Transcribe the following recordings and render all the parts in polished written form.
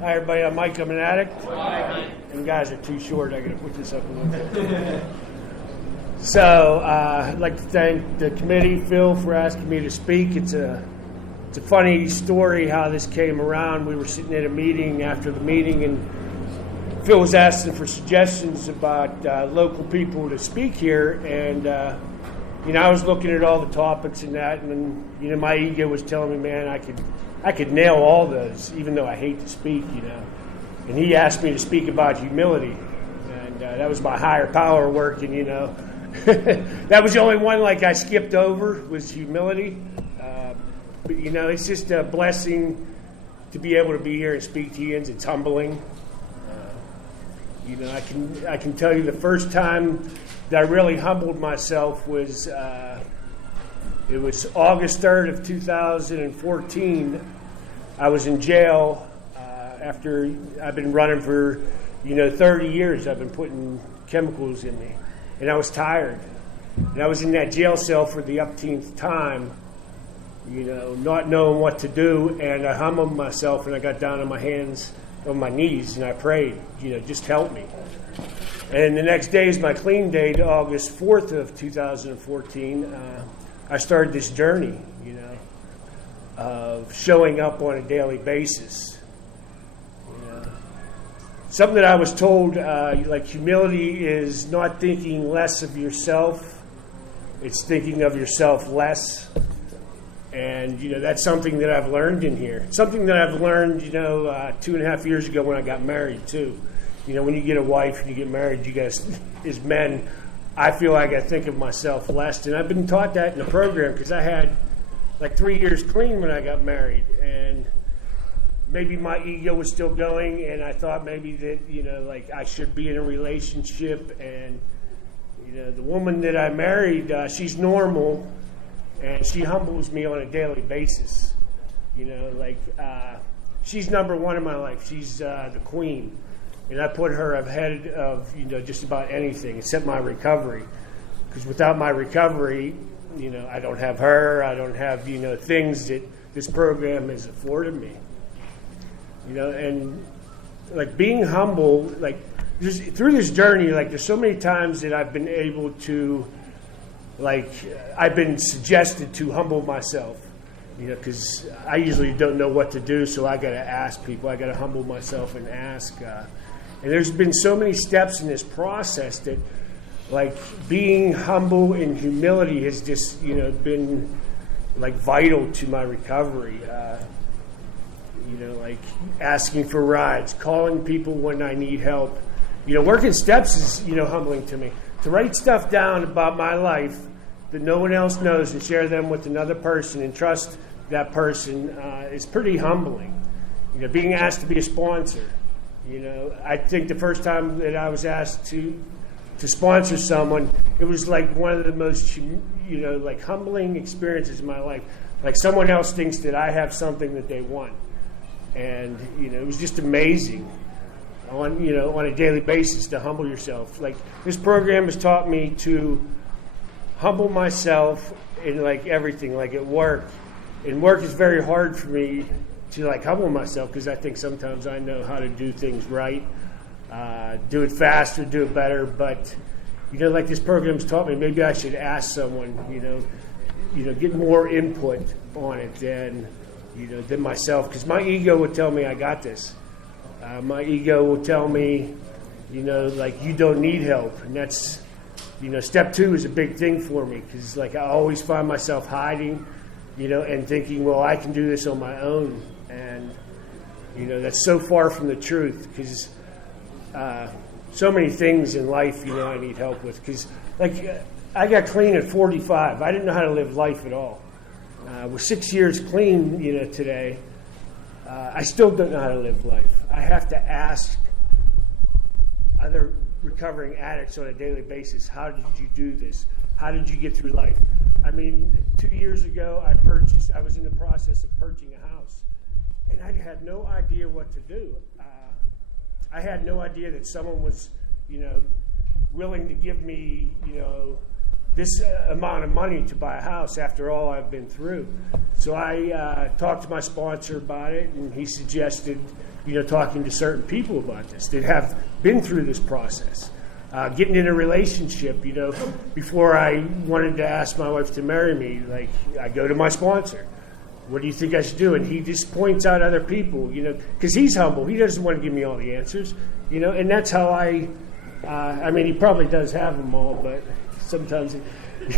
Hi everybody, I'm Mike. I'm an addict. And guys are too short. I gotta put this up a little bit. So I'd like to thank the committee, Phil, for asking me to speak. It's a funny story how this came around. We were sitting at a meeting after the meeting, and Phil was asking for suggestions about local people to speak here, and I was looking at all the topics and that, and my ego was telling me, man, I could nail all those, even though I hate to speak, And he asked me to speak about humility, and that was my higher power working, That was the only one I skipped over was humility. But it's just a blessing to be able to be here and speak to you. It's humbling. I can tell you the first time that I really humbled myself was it was August 3rd of 2014. I was in jail after I've been running for 30 years. I've been putting chemicals in me, and I was tired. And I was in that jail cell for the upteenth time, not knowing what to do. And I humbled myself, and I got down on my hands, on my knees, and I prayed, just help me. And the next day is my clean day, August 4th of 2014. I started this journey, of showing up on a daily basis. Something that I was told, humility is not thinking less of yourself. It's thinking of yourself less. And, that's something that I've learned in here. Something that I've learned, 2.5 years ago when I got married, too. When you get a wife and you get married, you guys, as men, I feel like I think of myself less. And I've been taught that in the program because I had 3 years clean when I got married. And maybe my ego was still going, and I thought maybe that, I should be in a relationship. And, the woman that I married, she's normal, and she humbles me on a daily basis. She's number one in my life. She's the queen. And I put her ahead of, just about anything except my recovery. Because without my recovery, I don't have her. I don't have, things that this program has afforded me. And being humble, through this journey, there's so many times that I've been able to, I've been suggested to humble myself, because I usually don't know what to do, so I got to ask people. I got to humble myself and ask. And there's been so many steps in this process that, being humble and humility has just, been, vital to my recovery. Asking for rides, calling people when I need help. Working steps is, humbling to me. To write stuff down about my life that no one else knows and share them with another person and trust that person is pretty humbling. Being asked to be a sponsor. I think the first time that I was asked to sponsor someone, it was one of the most, humbling experiences in my life. Someone else thinks that I have something that they want. And, it was just amazing on a daily basis to humble yourself. This program has taught me to humble myself in everything, at work. And work is very hard for me to humble myself because I think sometimes I know how to do things right, do it faster, do it better. But, this program's taught me, maybe I should ask someone, get more input on it than myself. Because my ego would tell me I got this. My ego will tell me, you don't need help. And that's, step 2 is a big thing for me because, I always find myself hiding, and thinking, well, I can do this on my own. And, that's so far from the truth because so many things in life, I need help with. Because, I got clean at 45. I didn't know how to live life at all. With 6 years clean, today, I still don't know how to live life. I have to ask other recovering addicts on a daily basis, how did you do this? How did you get through life? 2 years ago, I was in the process of purchasing a house, and I had no idea what to do. I had no idea that someone was, willing to give me, this amount of money to buy a house after all I've been through. So I talked to my sponsor about it, and he suggested, talking to certain people about this that have been through this process. Getting in a relationship, before I wanted to ask my wife to marry me, like I go to my sponsor. What do you think I should do? And he just points out other people, because he's humble. He doesn't want to give me all the answers, and that's how I mean, he probably does have them all, but sometimes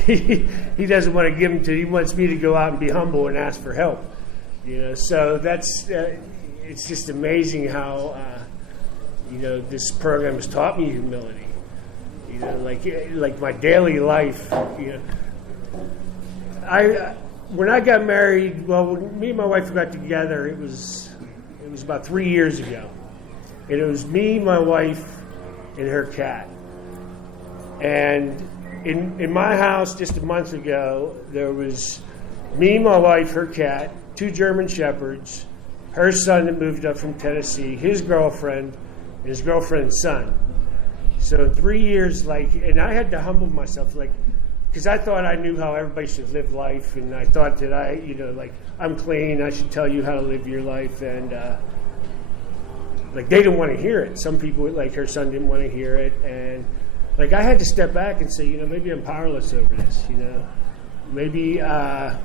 he doesn't want to give them to. He wants me to go out and be humble and ask for help, So that's it's just amazing how this program has taught me humility. Like my daily life. When I got married, when me and my wife got together, it was about 3 years ago, and it was me, my wife, and her cat. And in my house just a month ago, there was me, my wife, her cat, 2 German Shepherds, her son that moved up from Tennessee, his girlfriend, and his girlfriend's son. So in 3 years, and I had to humble myself, because I thought I knew how everybody should live life, and I thought that I'm clean, I should tell you how to live your life, and they didn't want to hear it. Some people, like her son, didn't want to hear it, and I had to step back and say, maybe I'm powerless over this, maybe I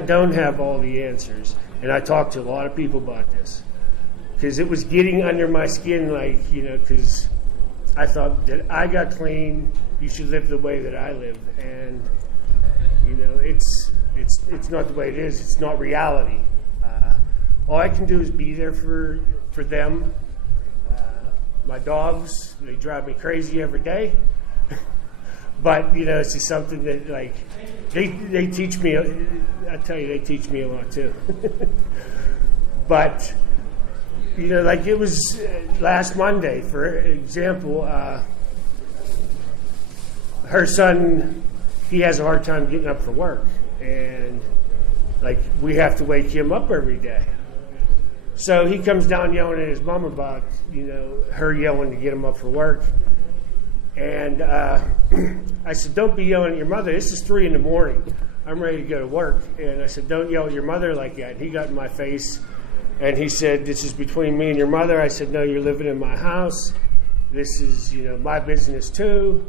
don't have all the answers. And I talked to a lot of people about this, because it was getting under my skin, because I thought that I got clean, you should live the way that I live, and it's not the way it is. It's not reality. All I can do is be there for them. My dogs, they drive me crazy every day, but it's just something that they teach me. I tell you, they teach me a lot too. But it was last Monday, for example. Her son, he has a hard time getting up for work, and we have to wake him up every day. So he comes down yelling at his mom about her yelling to get him up for work, and I said, "Don't be yelling at your mother. This is 3 a.m. I'm ready to go to work." And I said, "Don't yell at your mother like that." And he got in my face, and he said, "This is between me and your mother." I said, "No, you're living in my house. This is my business too."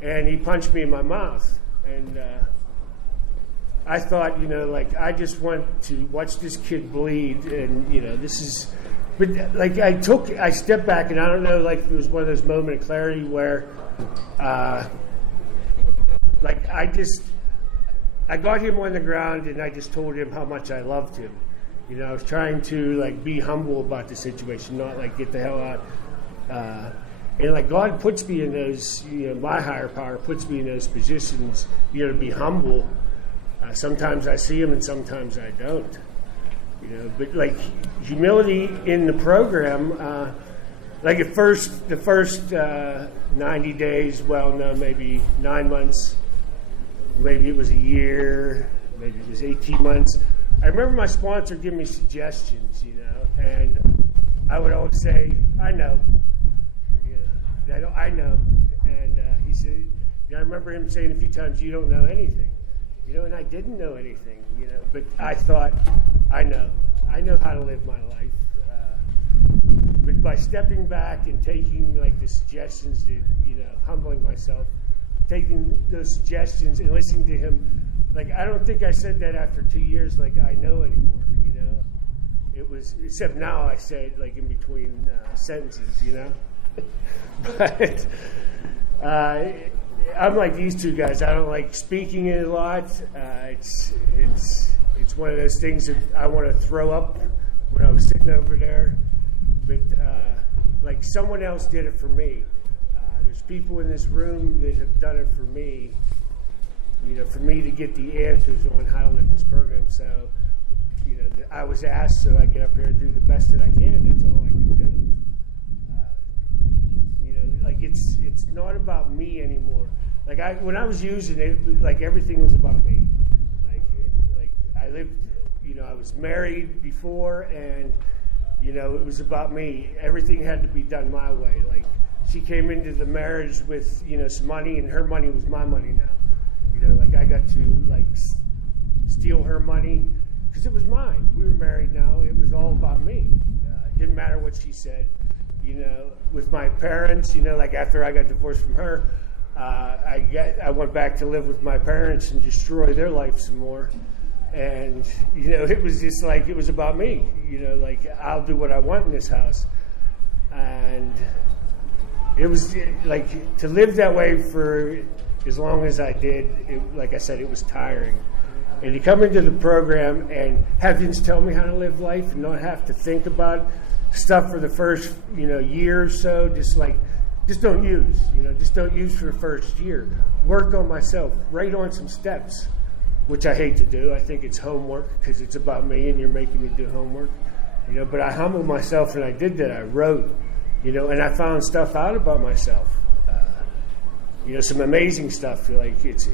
And he punched me in my mouth. And I thought, I just want to watch this kid bleed. And, this is, but I stepped back, and I don't know, it was one of those moments of clarity where, I got him on the ground, and I just told him how much I loved him. I was trying to, be humble about the situation, not, get the hell out. And God puts me in those, my higher power puts me in those positions, to be humble. Sometimes I see them and sometimes I don't. But humility in the program, the first 90 days, maybe 9 months, maybe it was a year, maybe it was 18 months. I remember my sponsor giving me suggestions, and I would always say, "I know. I know." And he said, I remember him saying a few times, "You don't know anything." And I didn't know anything, but I thought, I know how to live my life. But by stepping back and taking the suggestions, to, humbling myself, taking those suggestions and listening to him, I don't think I said that after 2 years, I know anymore, It was, except now I say it in between sentences, But I'm like these two guys. I don't like speaking it a lot. It's one of those things that I want to throw up when I was sitting over there. But someone else did it for me. There's people in this room that have done it for me. For me to get the answers on how to live this program. So, I was asked, so I get up here and do the best that I can. That's all I can do. It's not about me anymore. When I was using it, everything was about me. I lived, I was married before, and it was about me. Everything had to be done my way. She came into the marriage with some money, and her money was my money now. Like I got to like steal her money because it was mine. We were married now. It was all about me. It didn't matter what she said. With my parents, like after I got divorced from her, I went back to live with my parents and destroy their life some more. And, it was just like, it was about me, like I'll do what I want in this house. And it was like to live that way for as long as I did, like I said, it was tiring. And to come into the program and have things tell me how to live life and not have to think about stuff for the first, year or so, just don't use, just don't use for the first year. Work on myself, write on some steps, which I hate to do. I think it's homework because it's about me and you're making me do homework, but I humbled myself and I did that. I wrote, and I found stuff out about myself, some amazing stuff. Like it's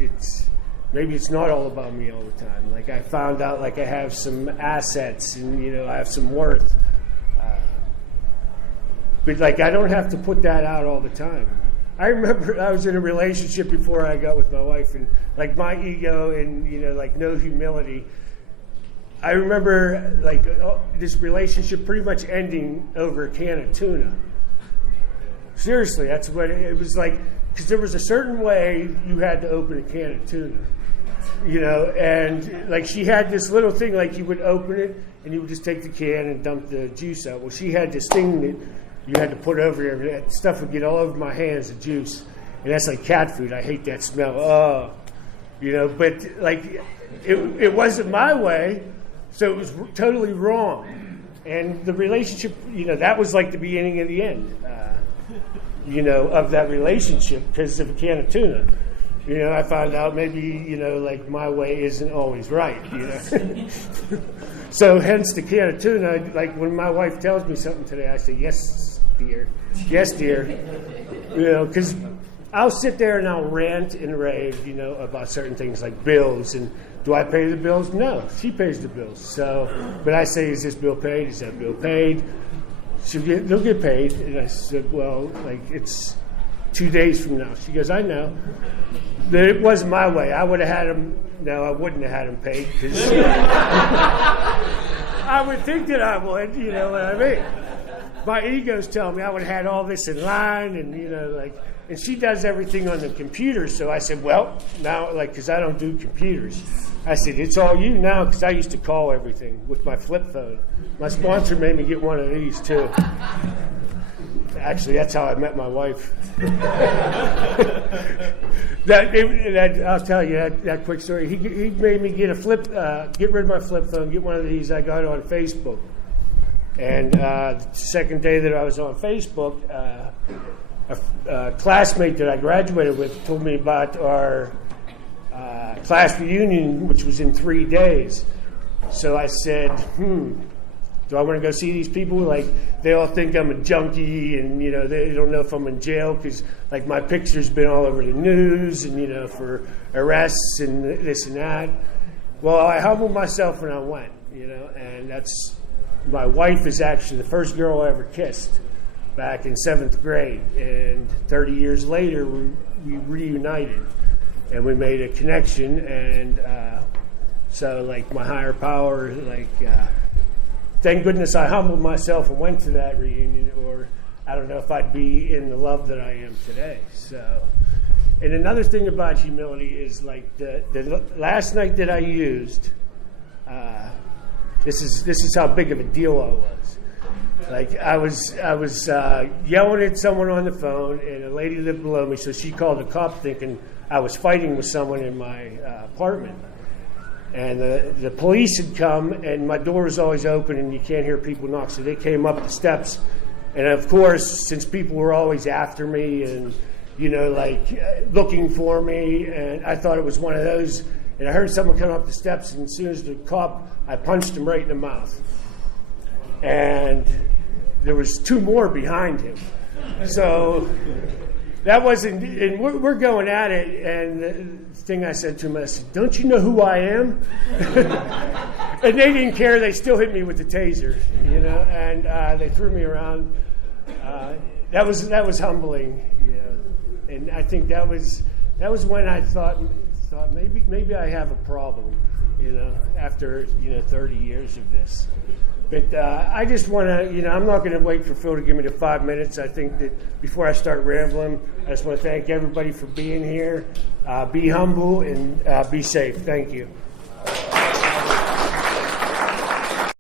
maybe it's not all about me all the time. Like I found out like I have some assets and, I have some worth. But like I don't have to put that out all the time. I remember I was in a relationship before I got with my wife, and like my ego and like no humility. I remember like this relationship pretty much ending over a can of tuna. Seriously, that's what it was like. Because there was a certain way you had to open a can of tuna, and like she had this little thing like you would open it and you would just take the can and dump the juice out. Well, she had this thing that you had to put over there. That stuff would get all over my hands, the juice. And that's like cat food. I hate that smell. Oh, but like it wasn't my way, so it was totally wrong. And the relationship, that was like the beginning and the end, of that relationship because of a can of tuna. I found out maybe, like my way isn't always right, So hence the can of tuna, like when my wife tells me something today, I say, yes, dear. Yes, dear. Because I'll sit there and I'll rant and rave, about certain things like bills. And do I pay the bills? No, she pays the bills. So, but I say, is this bill paid? Is that bill paid? They'll get paid. And I said, well, like it's 2 days from now. She goes, I know. But it wasn't my way. I would have had them. No, I wouldn't have had them paid because I would think that I would. You know what I mean? My ego's telling me I would have had all this in line, and and she does everything on the computer. So I said, well, now, because I don't do computers, I said it's all you now because I used to call everything with my flip phone. My sponsor made me get one of these too. Actually, that's how I met my wife. I'll tell you that quick story. He made me get get rid of my flip phone, get one of these. I got on Facebook, and the second day that I was on Facebook, a classmate that I graduated with told me about our class reunion, which was in 3 days. So I said, do I want to go see these people? Like, they all think I'm a junkie, and, they don't know if I'm in jail because, my picture's been all over the news and, for arrests and this and that. Well, I humbled myself when I went, and my wife is actually the first girl I ever kissed back in 7th grade. And 30 years later, we reunited, and we made a connection, and so, my higher power, thank goodness I humbled myself and went to that reunion, or I don't know if I'd be in the love that I am today. So, and another thing about humility is the last night that I used, this is how big of a deal I was. I was yelling at someone on the phone, and a lady lived below me, so she called the cop thinking I was fighting with someone in my apartment. And the police had come, and my door was always open, and you can't hear people knock. So they came up the steps. And, of course, since people were always after me and, looking for me, and I thought it was one of those. And I heard someone come up the steps, and as soon as the cop, I punched him right in the mouth. And there was 2 more behind him. So that wasn't, and we're going at it, and the thing I said to him, I said, don't you know who I am? And they didn't care. They still hit me with the taser, and they threw me around. That was humbling, and I think that was when I thought thought maybe I have a problem, after 30 years of this. But I just want to, I'm not going to wait for Phil to give me the 5 minutes. I think that before I start rambling, I just want to thank everybody for being here. Be humble and be safe. Thank you.